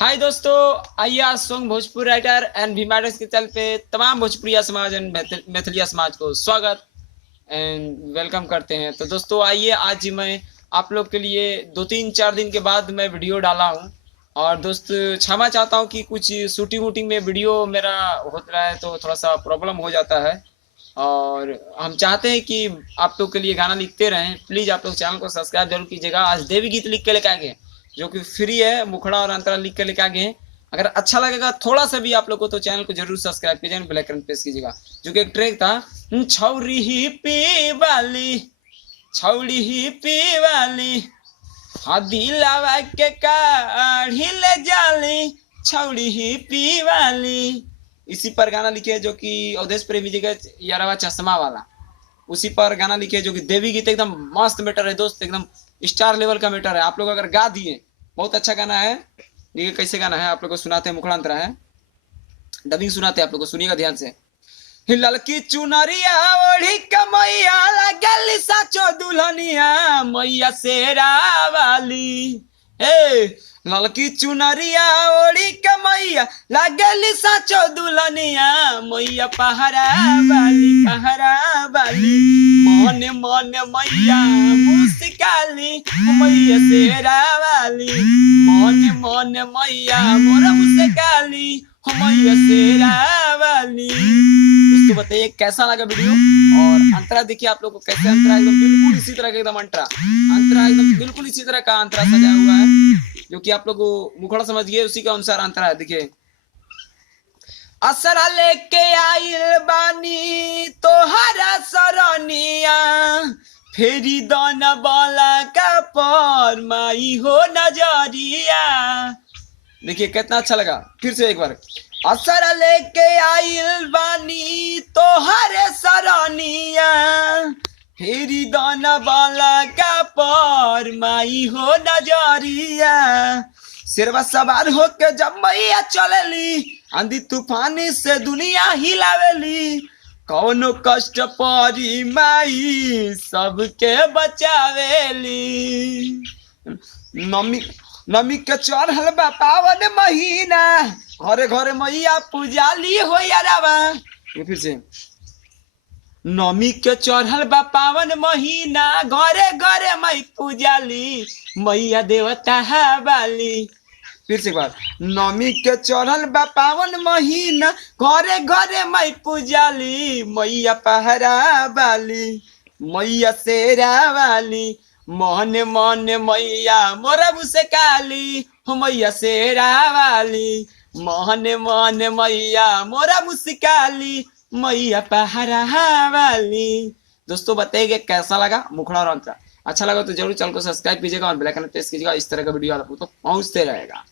हाय दोस्तों, आइए आज सॉन्ग भोजपुरी राइटर एंड भीमार्ट्स के चैनल पे तमाम भोजपुरिया समाज एंड मैथिलिया समाज को स्वागत एंड वेलकम करते हैं। तो दोस्तों आइए, आज मैं आप लोग के लिए 2-3-4 दिन के बाद मैं वीडियो डाला हूं। और दोस्त क्षमा चाहता हूं कि कुछ शूटिंग वूटिंग में वीडियो मेरा होता रहा है तो थोड़ा सा प्रॉब्लम हो जाता है। और हम चाहते हैं कि आप लोग के लिए गाना लिखते रहें। प्लीज़ आप लोग चैनल को सब्सक्राइब जरूर कीजिएगा। आज देवी गीत लिख के लेके आ गए जो कि फ्री है, मुखड़ा और अंतरा लिख के लेके आ गए हैं। अगर अच्छा लगेगा थोड़ा सा भी आप लोग को तो चैनल को जरूर सब्सक्राइब कीजिएगा, बेल आइकन प्रेस कीजिएगा। जो कि एक ट्रैक था, छौरी ही पी वाली, छौरी ही पी वाली, हाँ दिलावा के काढ़ी ले जाली, छौरी ही पी वाली। इसी पर गाना लिखे जो कि अवधेश प्रेमी जी का यारवा चश्मा वाला, उसी पर गाना लिखे जो कि देवी गीत एकदम मस्त मैटर है दोस्त, एकदम स्टार लेवल का मैटर है। आप लोग अगर गा दिए, बहुत अच्छा गाना है। देखिए कैसे गाना है, आप लोग को सुनाते हैं, मुखड़ांतरा है, डबिंग सुनाते हैं आप लोग को, सुनिएगा ध्यान से। ललकी चुनरिया ओढ़ी कमैया लगली साचो दुल्हनिया मैया शेरा वाली। हे ललकी चुनरिया ओढ़ी कमैया लगली साचो दुल्हनिया मैया पहरा वाली, पहरा वाली। मन मन मैया मुस्काली मैया शेरा वाली, मन मन मैया मोरा मुस्काली मैया शेरा वाली। दोस्तों बताइए कैसा लगा वीडियो। और अंतरा देखिए आप लोग को कैसे, अंतरा एकदम बिल्कुल इसी तरह का, एकदम अंतरा एकदम बिल्कुल इसी तरह का अंतरा सजा हुआ है जो कि आप लोग मुखड़ा समझ गए, उसी के अनुसार अंतरा है। देखिए, असरा लेके आइल बानी तोहरा सरनिया, फेरी दाना बाला का पर माई हो नजरिया। देखिए कितना अच्छा लगा, फिर से एक बार। असर लेके आइल बानी तोहरे सरनिया, फेरी दाना बाला का पर माई हो नजरिया। शेरवा सवार होके जब मैया चलेली, आंधी तूफानी से दुनिया हिलावेली। कौनो कष्ट परी माई सबके बचावेली। नमी के चढ़ल बा पावन महीना, घरे घरे मैया पूजाली हो यारावा। फिर से, नमी के चढ़ल बा पावन महीना, घरे घरे मई पूजाली मैया देवता वाली। फिर से एक बार, नमी के चढ़ल बा पावन महीना, घरे घरे मई पूजाली मैया पहरा वाली, मैया शेरा वाली। मन मन मैया मोरा मुस्काली मैया शेरा वाली, मन मन मैया मोरा मुस्काली मैया पहरा वाली। दोस्तों बताइए कैसा लगा मुखड़ा और अंतरा। अच्छा लगा तो जरूर चैनल को सब्सक्राइब कीजिएगा और बेल आइकन प्रेस कीजिएगा। इस तरह का वीडियो आप लोग तो पहुंचते रहेगा।